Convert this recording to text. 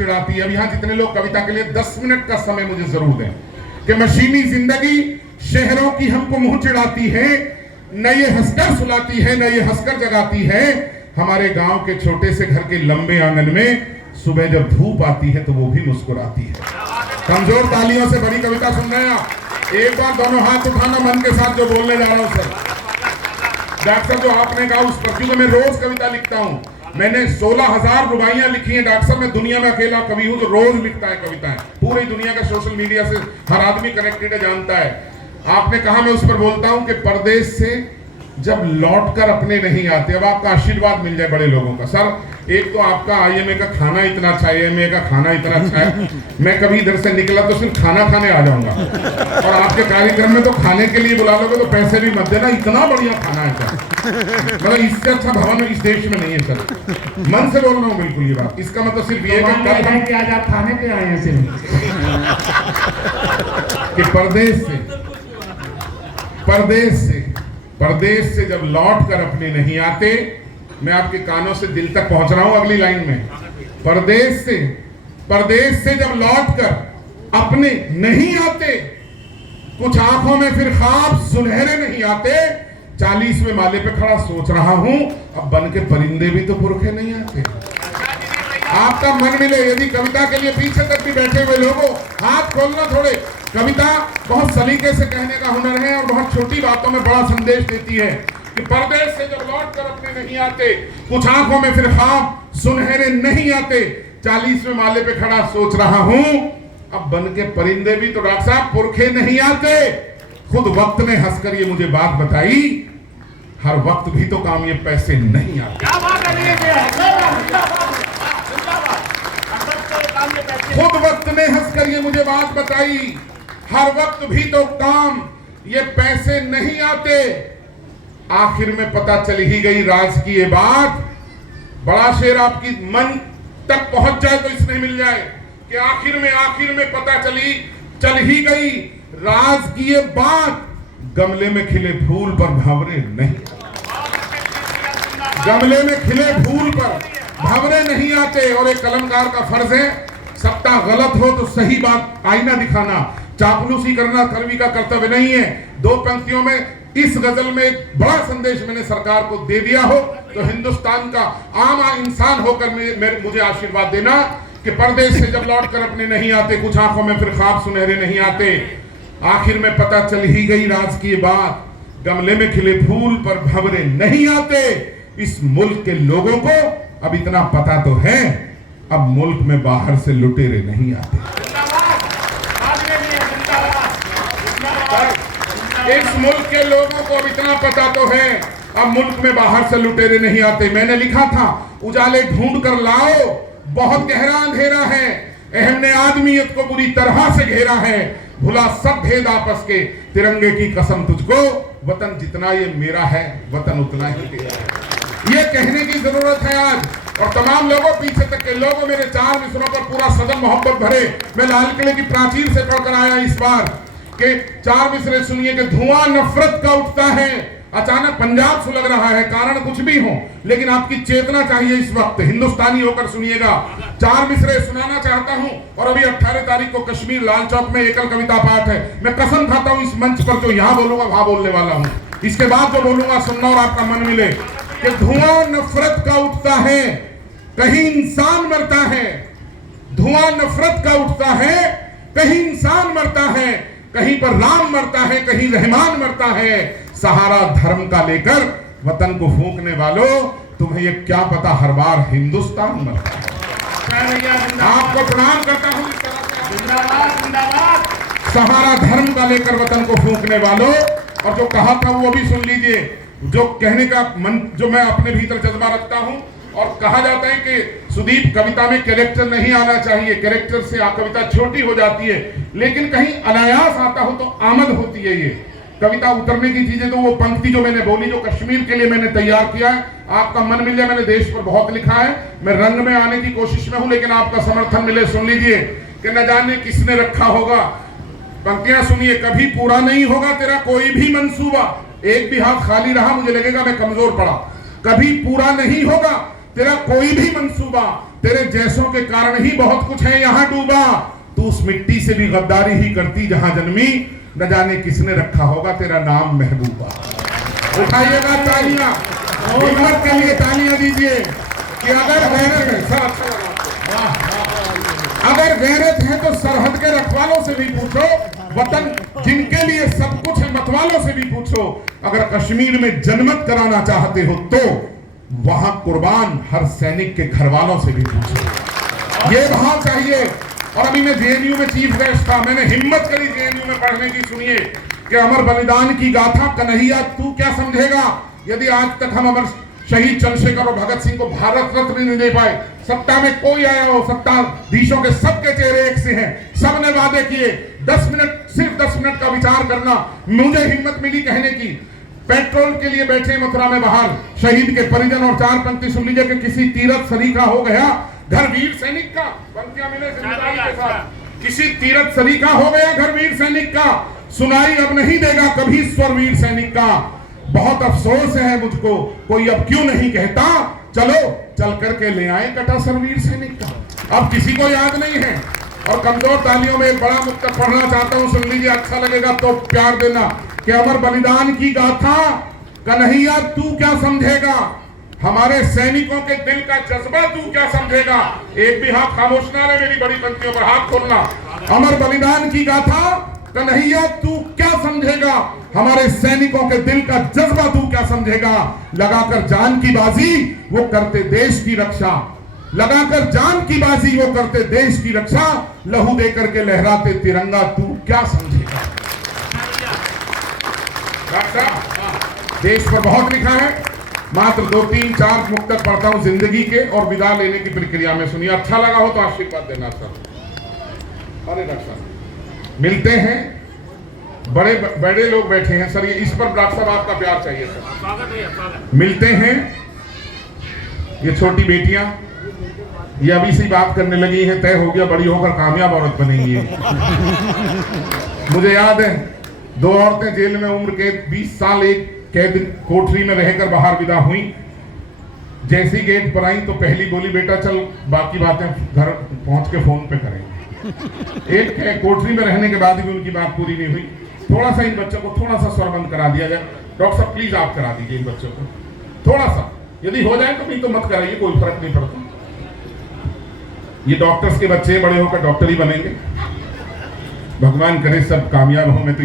चिढ़ाती है। अब यहाँ जितने लोग कविता के लिए 10 मिनट का समय मुझे जरूर दें कि मशीनी जिंदगी शहरों की हमको मुंह चिढ़ाती है, न ये हंसकर सुलाती है, न ये हंसकर जगाती है। हमारे गांव के छोटे से घर के लंबे आंगन में सुबह जब धूप आती है तो वो भी मुस्कुराती है। कमजोर तालियों से बड़ी कविता सुन रहे हैं आप? एक बार दोनों हाथ उठाना मन के साथ जो बोलने जा रहा हूं सर। डॉक्टर जो आपने कहा उस पर, क्योंकि मैं रोज कविता लिखता हूं, मैंने 16,000 रुबाइयां लिखी हैं डॉक्टर साहब। मैं दुनिया में अकेला कवि हूं जो रोज लिखता है कविताएं। पूरी दुनिया का सोशल मीडिया से हर आदमी कनेक्टेड है, जानता है। आपने कहा मैं उस पर बोलता हूं कि परदेश से जब लौटकर अपने नहीं आते। अब आपका आशीर्वाद मिल जाए बड़े लोगों का। सर एक तो आपका IMA का खाना इतना अच्छा है, AMA का खाना इतना अच्छा है, मैं कभी इधर से निकला तो सिर्फ खाना खाने आ जाऊंगा, और आपके कार्यक्रम में तो खाने के लिए बुला लोगे तो पैसे भी मत देना, इतना बढ़िया खाना है सर। मतलब इससे अच्छा भवन इस देश में नहीं है सर, मन से बोल रहा हूँ बिल्कुल ये बात। इसका मतलब सिर्फ ये कि आज आप खाने पे आए हैं सिर्फ कि परदेश से जब लौट कर अपने नहीं आते। मैं आपके कानों से दिल तक पहुंच रहा हूं अगली लाइन में। परदेश से जब लौट कर अपने नहीं आते, कुछ आंखों में फिर ख्वाब सुनहरे नहीं आते। 40वें माले पे खड़ा सोच रहा हूं, अब बन के परिंदे भी तो पुरखे नहीं आते। आपका मन मिले, यदि कविता के लिए पीछे तक भी बैठे हुए लोगों हाथ खोलना थोड़े। कविता बहुत सलीके से कहने का हुनर है और बहुत छोटी बातों में बड़ा संदेश देती है कि परदेश से जब लौट कर अपने नहीं आते, कुछ आंखों में फिर ख्वाब सुनहरे नहीं आते। 40वें माले पे खड़ा सोच रहा हूं, अब बन के परिंदे भी तो डॉक्टर साहब पुरखे नहीं आते। खुद वक्त ने हंसकर ये मुझे बात बताई, हर वक्त भी तो काम ये पैसे नहीं आते। खुद वक्त ने हंसकर ये मुझे बात बताई, हर वक्त भी तो काम ये पैसे नहीं आते। आखिर में पता चल ही गई राज की ये बात। बड़ा शेर आपकी मन तक पहुंच जाए तो इसमें मिल जाए कि आखिर में पता चल ही गई राज की ये बात। गमले में खिले फूल पर भंवरे नहीं, गमले में खिले फूल पर भंवरे नहीं आते। और एक कलमकार का फर्ज है, सत्ता गलत हो तो सही बात आईना दिखाना, चापलूसी करना कवि का कर्तव्य नहीं है। 2 पंक्तियों में इस गजल में एक बड़ा संदेश मैंने सरकार को दे दिया हो तो हिंदुस्तान का आम इंसान होकर मुझे आशीर्वाद देना कि परदेश से जब लौट कर अपने नहीं आते, कुछ आंखों में फिर ख्वाब सुनहरे नहीं आते। आखिर में पता चल ही गई राज की बात, गमले में खिले फूल पर भंवरे नहीं आते। इस मुल्क के लोगों को अब इतना पता तो है, अब मुल्क में बाहर से लुटेरे नहीं आते। इस मुल्क के लोगों को अब इतना पता तो है, अब मुल्क में बाहर से लुटेरे नहीं आते। मैंने लिखा था, उजाले ढूंढ कर लाओ, बहुत गहरा अंधेरा है, अहम ने आदमियत को बुरी तरह से घेरा है। भुला सब भेद आपस के, तिरंगे की कसम तुझको, वतन जितना ये मेरा है, वतन उतना ही तेरा है। ये कहने की जरूरत है आज। और तमाम लोगों, पीछे तक के लोगों, मेरे 4 मिसरों पर पूरा सदन मोहब्बत भरे। मैं लाल किले की प्राचीर से पढ़कर आया इस बार के 4 मिसरे सुनिए कि धुआं नफरत का उठता है, अचानक पंजाब सुलग रहा है, कारण कुछ भी हो लेकिन आपकी चेतना चाहिए इस वक्त। हिंदुस्तानी होकर सुनिएगा, 4 मिसरे सुनाना चाहता हूं। और अभी 18 तारीख को कश्मीर लाल चौक में एकल कविता पाठ है। मैं कसम खाता हूं इस मंच पर जो यहां बोलूंगा वहां बोलने वाला हूं। इसके बाद जो बोलूंगा सुनना और आपका मन मिले कि धुआं नफरत का उठता है, कहीं इंसान मरता है। धुआं नफरत का उठता है, कहीं इंसान मरता है, कहीं पर राम मरता है, कहीं रहमान मरता है। सहारा धर्म का लेकर वतन को फूंकने वालों, तुम्हें ये क्या पता हर बार हिंदुस्तान मरता है। आपको प्रणाम करता हूं इस तरह से। जिंदाबाद जिंदाबाद। सहारा धर्म का लेकर वतन को फूंकने वालों। और जो कहा था वो भी सुन लीजिए, जो कहने का मन, जो मैं अपने भीतर जज्बा रखता हूं। और कहा जाता है कि सुदीप कविता में कैरेक्टर नहीं आना चाहिए, कैरेक्टर से कविता छोटी हो जाती है, लेकिन कहीं अनायास आता हो तो आमद होती है। ये कविता उतरने की चीजें, तो वो पंक्ति जो मैंने बोली, जो कश्मीर के लिए मैंने तैयार किया है, आपका मन मिल जाए। मैंने देश पर बहुत लिखा है, मैं रंग में आने की कोशिश में हूं, लेकिन आपका समर्थन मिले। सुन लीजिए कि न जाने किसने रखा होगा। पंक्तियां सुनिए, कभी पूरा नहीं होगा तेरा कोई भी मंसूबा। एक भी हाथ खाली रहा मुझे लगेगा मैं कमजोर पड़ा। कभी पूरा नहीं होगा तेरा कोई भी मंसूबा, तेरे जैसों के कारण ही बहुत कुछ है यहाँ डूबा। तू उस मिट्टी से भी गद्दारी ही करती जहां जन्मी, न जाने किसने रखा होगा तेरा नाम महबूबा। उठाइएगा तालियां, हिम्मत के लिए तालियां दीजिए कि अगर गैरत है, सर अच्छा लगा, अगर गैरत है तो सरहद के रखवालों से भी पूछो, वतन जिनके लिए सब कुछ है मतवालों से भी पूछो। अगर कश्मीर में जनमत कराना चाहते हो तो वहां कुर्बान हर सैनिक के घर वालों से भी पूछो। ये भाव चाहिए। और अभी मैं जेएनयू में चीफ गेस्ट था, मैंने हिम्मत करी जेएनयू में पढ़ने की। सुनिए कि अमर बलिदान की गाथा कन्हैया तू क्या समझेगा। यदि आज तक हम अमर शहीद चंद्रशेखर और भगत सिंह को भारत रत्न नहीं दे पाए, सत्ता में कोई आया हो, सत्ताधीशों के सबके चेहरे एक से हैं, सबने वादे किए। 10 मिनट, सिर्फ 10 मिनट का विचार करना। मुझे हिम्मत मिली कहने की, पेट्रोल के लिए बैठे मथुरा में बाहर शहीद के परिजन, और 4 पंक्ति सुन लीजिए कि किसी तीरथ सरीखा हो गया घर वीर सैनिक का। पंक्तियां मिले जिम्मेदारी के साथ। किसी तीरथ सरीखा हो गया घर वीर सैनिक का, सुनाई अब नहीं देगा कभी स्वर वीर सैनिक का। बहुत अफसोस है मुझको, कोई अब क्यों नहीं कहता, चलो चल करके ले आए कटा सर वीर सैनिक का। अब किसी को याद नहीं है। और कमजोर तालियों में एक बड़ा मुक्तक पढ़ना चाहता हूं, सुन लीजिए, अच्छा लगेगा तो प्यार देना। कि अमर बलिदान की गाथा कन्हैया तू क्या समझेगा, हमारे सैनिकों के दिल का जज्बा तू क्या समझेगा। एक भी हाथ खामोश ना रहे, मेरी बड़ी पंक्तियों पर हाथ खोलना। अमर बलिदान की गाथा कन्हैया तू क्या समझेगा, हमारे सैनिकों के दिल का जज्बा तू क्या समझेगा। लगाकर जान की बाजी वो करते देश की रक्षा, लगाकर जान की बाजी वो करते देश की रक्षा, लहू देकर के लहराते तिरंगा तू क्या समझेगा। देश पर बहुत लिखा है, मात्र 2, 3, 4 मुक्तक पढ़ता हूं जिंदगी के और विदा लेने की प्रक्रिया में। सुनिए, अच्छा लगा हो तो आशीर्वाद देना सर। अरे डॉक्टर साहब मिलते हैं, बड़े बड़े लोग बैठे हैं सर, ये इस पर डॉक्टर साहब आपका प्यार चाहिए सर। मिलते हैं, ये छोटी बेटियां ये अभी से बात करने लगी है, तय हो गया बड़ी होकर कामयाब औरत बनेंगी। मुझे याद है 2 औरतें जेल में उम्र कैद 20 साल एक कैद कोठरी में रहकर बाहर विदा हुई। जैसी गेट पर आई तो पहली बोली, बेटा चल बाकी बातें घर पहुंच के फोन पे करेंगे। एक कोठरी में रहने के बाद भी उनकी बात पूरी नहीं हुई। थोड़ा सा इन बच्चों को थोड़ा सा स्वरबंद करा दिया जाए। डॉक्टर साहब प्लीज आप करा दीजिए इन बच्चों को थोड़ा सा, यदि हो जाए तो, नहीं तो मत कराइए, कोई फर्क नहीं पड़ता। ये डॉक्टर्स के बच्चे बड़े होकर डॉक्टर ही बनेंगे, भगवान करे सब कामयाब हो। मैं तो